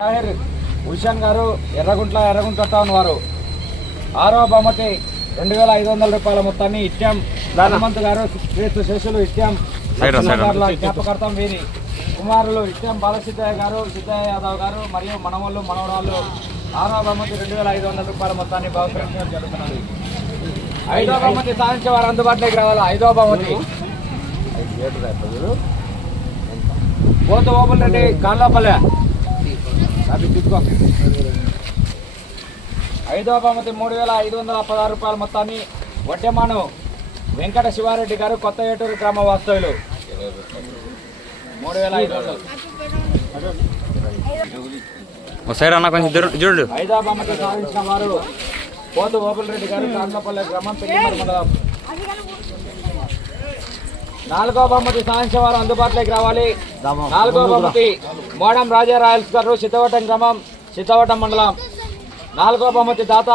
హుషన్ గారు ఎర్రగుంట టౌన్ వారు 6వ బహుమతి 2500 రూపాయల మొత్తాన్ని ఇత్యం హనుమంత్ గారు శ్రేష్ఠ శేషులు ఇత్యం జ్ఞాపకార్థం వీరి కుమారులు ఇత్యం బాలసిద్ధయ్య గారు సిద్ధయ్య యాదవ్ గారు మరియు మనవళ్ళు మనవరాళ్ళు 6వ బహుమతి 2500 రూపాయల మొత్తాన్ని బహుకరించడం జరుగుతున్నది. 5వ బహుమతి సాధించే వారు అందుబాటులోకి రావాలి. 5వ బహుమతి పోత ఓబుల్ రెడ్డి కాళ్ళపల్లె. 5వ బహుమతి 3516 రూపాయల మొత్తాన్ని వడ్డెమాను వెంకట శివారెడ్డి గారు కొత్త ఏటూరు గ్రామ వాస్తవ్యులు 3500. 5వ బహుమతి సాధించిన వారు పోత ఓబుల్ రెడ్డి గారు కాళ్ళపల్లె గ్రామం పెళ్లిమరి మండలం. 4వ బహుమతి సాధించిన వారు అందుబాటులోకి రావాలి. 4వ బహుమతి మోడం రాజా రాయల్స్ గారు సిద్ధవటం గ్రామం సిద్ధవటం మండలం. 4వ బహుమతి దాత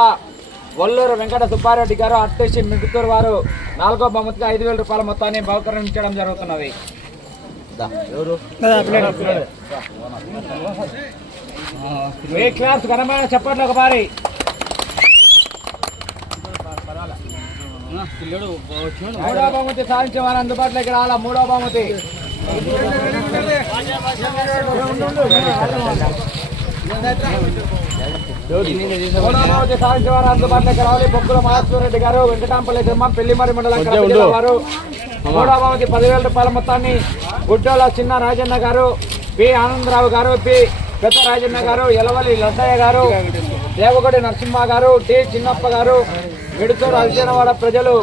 వల్లూరు వెంకట సుబ్బారెడ్డి గారు అట్టేసి మిగుతూరు వారు 4వ బహుమతికి 5000 రూపాయల మొత్తాన్ని బహుకరించడం జరుగుతున్నది. ఏ క్లాస్ ఘనమైన చెప్పండి ఒక భారీ 3వ బహుమతి సాధించే వారు అందుబాటులోకి రావాలా. 3వ బహుమతి సాధించే వారు అందుబాటులోకి రావాలి. బొక్కుల మహేశ్వరరెడ్డి గారు వెంకటాంపల్లి గ్రామం పెళ్లిమరి మండలం వారు 3వ బహుమతి 10,000 రూపాయల మొత్తాన్ని గుడ్డోల చిన్న రాజన్న గారు, పి ఆనందరావు గారు, పి పెద్ద రాజన్న గారు, ఎలవల్లి లడ్డయ్య గారు, దేవగొడి నరసింహ గారు, టి చిన్నప్ప గారు, మిడుతూరు అల్జనవాడ ప్రజలు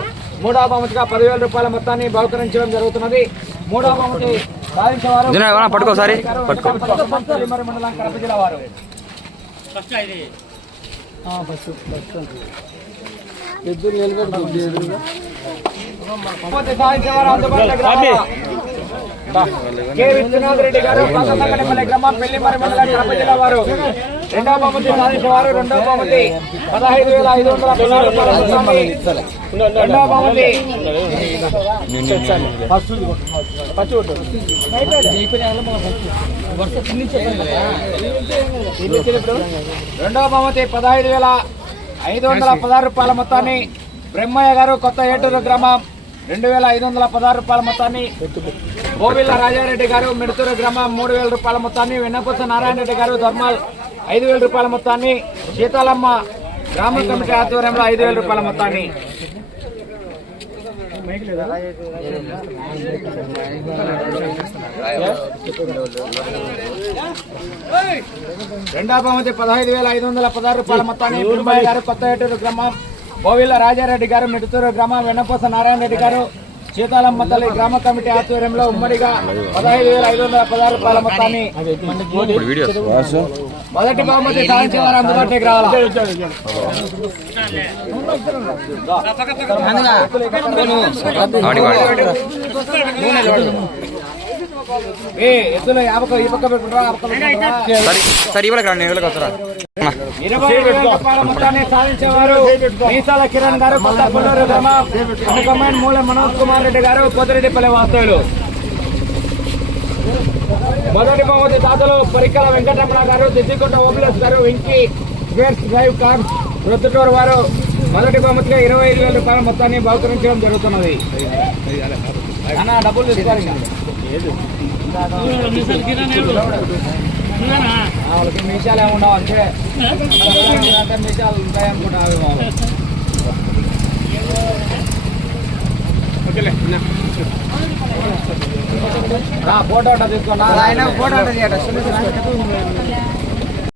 3వ బహుమతిగా 10,000 రూపాయల మొత్తాన్ని బహుకరించడం జరుగుతున్నది. 3వ బహుమతి సాధించేవారు పెళ్లిమరి మండలం కడప జిల్లా వారు. సాధించేవారు అందుబాటులోకి రావాలి. కె విశ్వనాథ్ రెడ్డి గారు కాకసాగనపల్లి గ్రామం పెళ్లిమరి మండలం కడప జిల్లా వారు. 2వ బహుమతి సాధించేవారు 2వ బహుమతి 15,516 రూపాయల మొత్తాన్ని 2వ బహుమతి 2వ బహుమతి 15,516 రూపాయల మొత్తాన్ని బ్రహ్మయ్య గారు కొత్త ఏటూరు గ్రామం 2,516 రూపాయల మొత్తాన్ని గోవిల్ల రాజారెడ్డి గారు మిడుతూరు గ్రామం 3,000 రూపాయల మొత్తాన్ని వెన్నపూస నారాయణ రెడ్డి గారు ధర్మాల్ 5,000 రూపాయల మొత్తాన్ని సీతాలమ్మ గ్రామ కమిటీ ఆధ్వర్యంలో 5,000 రూపాయల మొత్తాన్ని 2వ బహుమతి 15,516 రూపాయల మొత్తాన్ని బ్రహ్మయ్య గారు కొత్త ఏటూరు గ్రామం గోవిల్ల రాజారెడ్డి గారు మిడుతూరు గ్రామం వెన్నపూస నారాయణ రెడ్డి గారు సీతాలమ్మ తల్లి గ్రామ కమిటీ ఆధ్వర్యంలో ఉమ్మడిగా 15,516 రూపాయల మొత్తాన్ని మొదటి బహుమతి సాధించే వారు అందుబాటులోకి రావాలి. ఎత్తులో 50 ఈ పక్క పెట్టుకుంటారా 20,000 రూపాయల మొత్తాన్ని సాధించేవారు మీసాల కిరణ్ గారు కొత్త కొల్లూరు గ్రామం కమాండ్ మూల మనోజ్ కుమార్ రెడ్డి గారు పొదిరెడ్డిపల్లి వాస్తవ్యులు. మొదటి బహుమతి దాతలు పరిక్కల వెంకటరమణ గారు దిద్దికొండ ఓబులస్ గారు వెంకీ స్వేర్స్ డ్రైవ్ కార్ రొద్దుటూరు వారు మొదటి బహుమతిగా 25,000 రూపాయల మొత్తాన్ని బహుకరించడం జరుగుతున్నది. డబ్బులు తీసుకోవాలి వాళ్ళకి మీసాలు ఏముండవు అంటే మీసాలు ఉంటాయి అనుకుంటా. ఫోటో తీసుకున్నా ఫోటో